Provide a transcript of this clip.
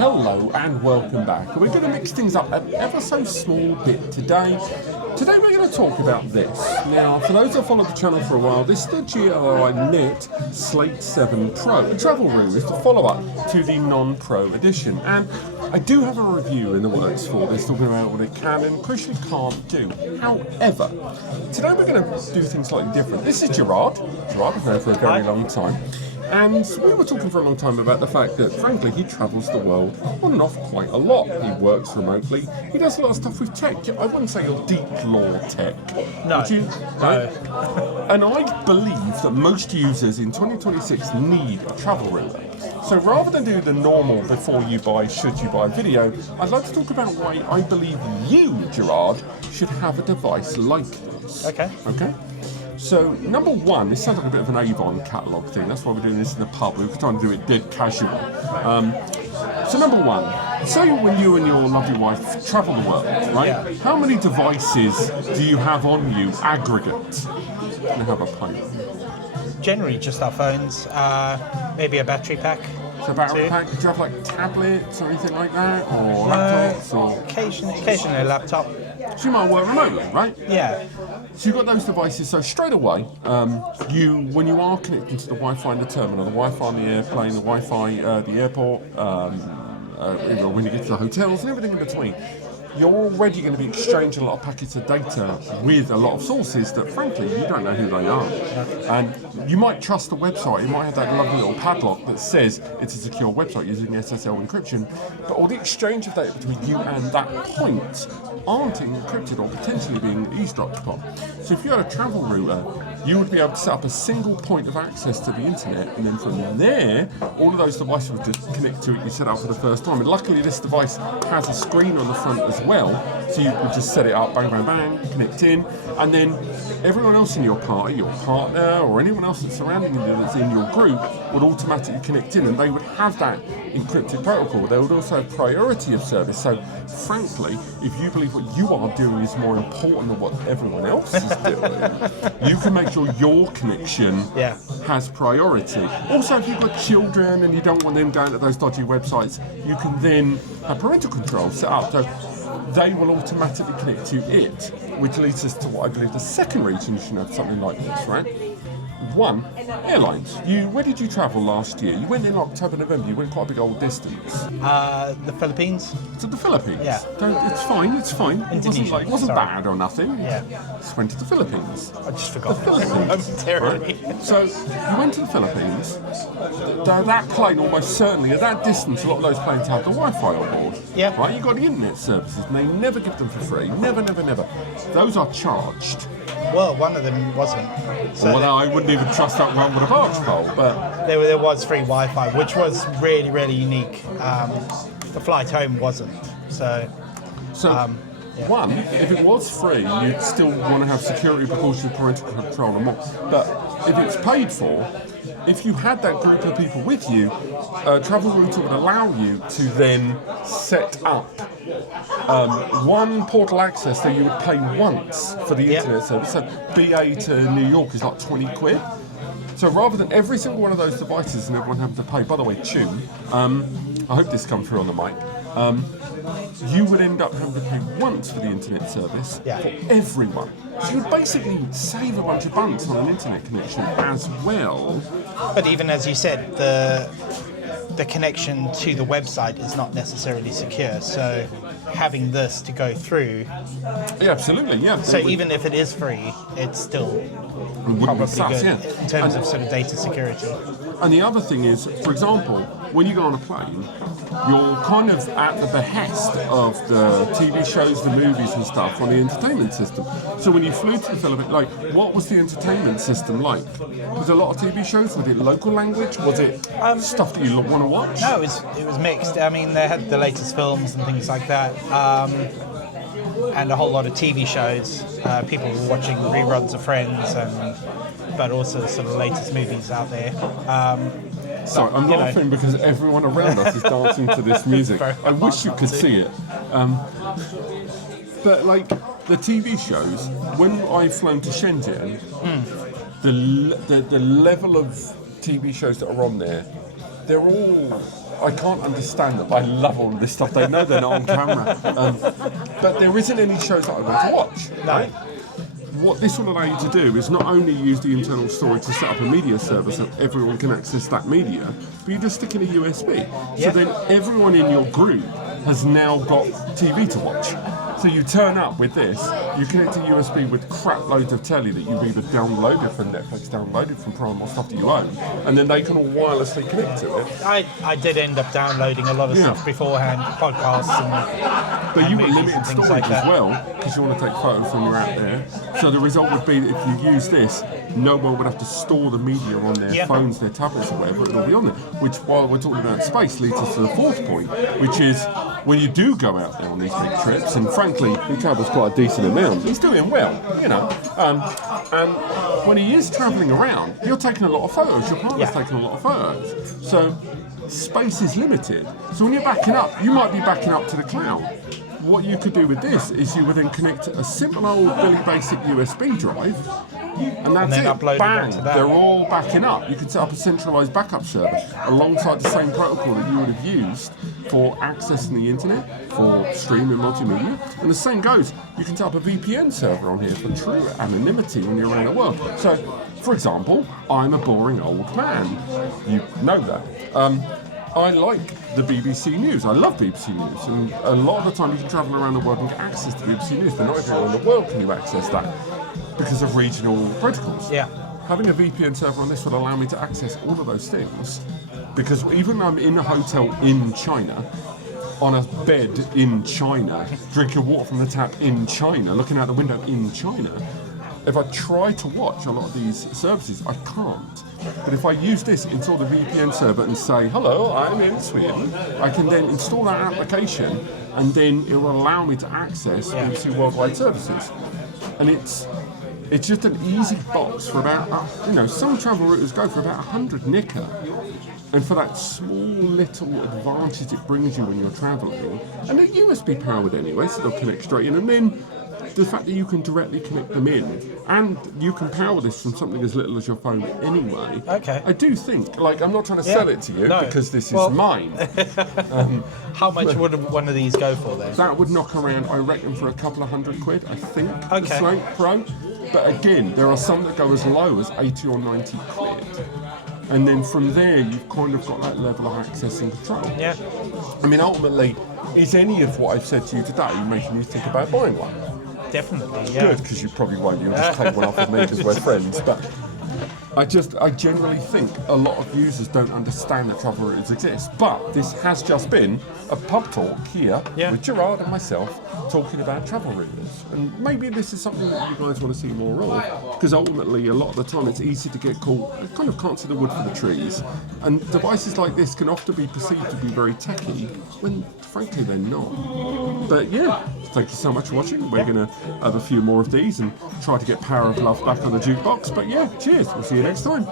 Hello and welcome back. We're going to mix things up an ever so small bit today. Today we're going to talk about this. Now, for those that followed the channel for a while, this is the Gl.iNet Slate 7 Pro. The travel room is the follow-up to the non-pro edition. And I do have a review in the works for this, talking about what it can and crucially can't do. However, today we're going to do things slightly different. This is Gerard. Gerard, I've known for a very long time. And we were talking for a long time about the fact that, frankly, he travels the world on and off quite a lot. He works remotely. He does a lot of stuff with tech. I wouldn't say you're deep law tech. No. Would you? No. And I believe that most users in 2026 need a travel router. So rather than do the normal before you buy, should you buy video, I'd like to talk about why I believe you, Gerard, should have a device like this. Okay. Okay? So, number one, this sounds like a bit of an Avon catalogue thing. That's why we're doing this in the pub. We're trying to do it dead casual. So, number one, say when you and your lovely wife travel the world, right? Yeah. How many devices do you have on you, aggregate? And have a pint. Generally, just our phones, maybe a battery pack. So, battery Two. pack, do you have like tablets or anything like that? Or laptops? Or Occasionally a laptop. So, you might work remotely, right? Yeah. So you've got those devices, so straight away, when you are connecting to the Wi-Fi in the terminal, the Wi-Fi on the airplane, the Wi-Fi the airport, when you get to the hotels and everything in between, you're already going to be exchanging a lot of packets of data with a lot of sources that, frankly, you don't know who they are. And you might trust the website, you might have that lovely little padlock that says it's a secure website using SSL encryption, but all the exchange of data between you and that point aren't encrypted or potentially being eavesdropped upon. So if you had a travel router, you would be able to set up a single point of access to the internet, and then from there, all of those devices would just connect to it you set up for the first time. And luckily, this device has a screen on the front as well, so you can just set it up, bang, bang, bang, connect in, and then everyone else in your party, your partner, or anyone else that's surrounding you that's in your group would automatically connect in, and they would have that encrypted protocol. They would also have priority of service. So, frankly, if you believe what you are doing is more important than what everyone else is doing, you can make sure your connection has priority. Also, if you've got children and you don't want them going to those dodgy websites, you can then have parental control set up. So they will automatically connect to it, which leads us to what I believe the second reason you should have something like this, right? One, airlines. Where did you travel last year? You went in October, November. You went quite a big old distance. The Philippines. To the Philippines? Yeah. It's fine. Indonesia. It wasn't bad or nothing. Yeah. Just went to the Philippines. I just forgot. The Philippines. Terribly. Right? So you went to the Philippines. That plane almost certainly, at that distance, a lot of those planes have the Wi-Fi on board. Yeah. Right? You got the internet services, and they never give them for free. Never, never, never. Those are charged. Well, one of them wasn't. So Well, I wouldn't even trust that one with a barge pole, but there was free Wi-Fi, which was really, really unique. The flight home wasn't. One, if it was free, you'd still want to have security precautions, parental control and more. But if it's paid for, if you had that group of people with you, a travel router would allow you to then set up one portal access that you would pay once for the internet service. So BA to New York is like 20 quid. So rather than every single one of those devices and everyone having to pay, by the way, tune, I hope this comes through on the mic, you would end up having to pay once for the internet service for everyone. So you would basically save a bunch of bunks on an internet connection as well. But even as you said, the connection to the website is not necessarily secure. So having this to go through. Yeah, absolutely, yeah. So even if it is free, it's still probably good in terms of sort of data security. And the other thing is, for example, when you go on a plane, you're kind of at the behest of the TV shows, the movies and stuff on the entertainment system. So when you flew to the Philippines, like, what was the entertainment system like? Was there a lot of TV shows? Was it local language? Was it stuff that you want to watch? No, it was mixed. I mean, they had the latest films and things like that. And a whole lot of TV shows. People were watching reruns of Friends, but also sort of latest movies out there. Sorry, I'm laughing because everyone around us is dancing to this music. I wish you could see it. But like the TV shows, when I've flown to Shenzhen, the level of TV shows that are on there, they're all I can't understand them. I love all of this stuff. They know they're not on camera. But there isn't any shows that I want to watch. Right? What this will allow you to do is not only use the internal storage to set up a media server so everyone can access that media, but you just stick in a USB. So then everyone in your group has now got TV to watch. So you turn up with this, you connect a USB with crap loads of telly that you've either downloaded from Netflix, downloaded from Prime or stuff that you own, and then they can all wirelessly connect to it. I did end up downloading a lot of stuff beforehand, podcasts but and you were limited things storage like that. as well, because you want to take photos when you're out there. So the result would be that if you use this, no one would have to store the media on their phones, their tablets or whatever, it'll be on there. Which, while we're talking about space, leads us to the fourth point, which is when you do go out there on these big trips, and frankly, he travels quite a decent amount, he's doing well, you know. And when he is travelling around, you're taking a lot of photos, your partner's taking a lot of photos. So space is limited. So when you're backing up, you might be backing up to the cloud. What you could do with this is you would then connect a simple old Billy Basic USB drive, and that's then it. upload it Bang! onto that. They're all backing up. You could set up a centralized backup server alongside the same protocol that you would have used for accessing the internet, for streaming multimedia. And the same goes, you can set up a VPN server on here for true anonymity when you're around the world. So, for example, I'm a boring old man. You know that. I like the BBC News. I love BBC News, and a lot of the time you can travel around the world and get access to BBC News, but not everywhere in the world can you access that because of regional protocols. Yeah. Having a VPN server on this will allow me to access all of those things, because even I'm in a hotel in China, on a bed in China, drinking water from the tap in China, looking out the window in China, if I try to watch a lot of these services, I can't. But if I use this, install the VPN server and say, hello, I'm in Sweden, I can then install that application and then it will allow me to access BBC worldwide services. And it's just an easy box for about, some travel routers go for about 100 nicker. And for that small little advantage it brings you when you're traveling, and they're USB powered anyway, so they'll connect straight in, and then the fact that you can directly connect them in, and you can power this from something as little as your phone anyway. Okay. I do think, I'm not trying to sell it to you because this is mine. How much would one of these go for then? That would knock around, I reckon, for a couple of £100, I think, Okay. the Slate Pro. But again, there are some that go as low as 80 or 90 quid. And then from there, you've kind of got that level of access and control. Yeah. I mean, ultimately, is any of what I've said to you today making you think about buying one? Definitely, yeah. Good, because you probably won't. You'll just take one off of me because we're friends. But I generally think a lot of users don't understand that travel routers exist. But this has just been a pub talk here with Gerard and myself talking about travel routers. And maybe this is something that you guys want to see more of, because ultimately a lot of the time it's easy to get caught, I kind of can't see the wood for the trees. And devices like this can often be perceived to be very techy when frankly they're not. But yeah, thank you so much for watching. We're going to have a few more of these and try to get Power of Love back on the jukebox. But yeah, cheers. We'll see you next time.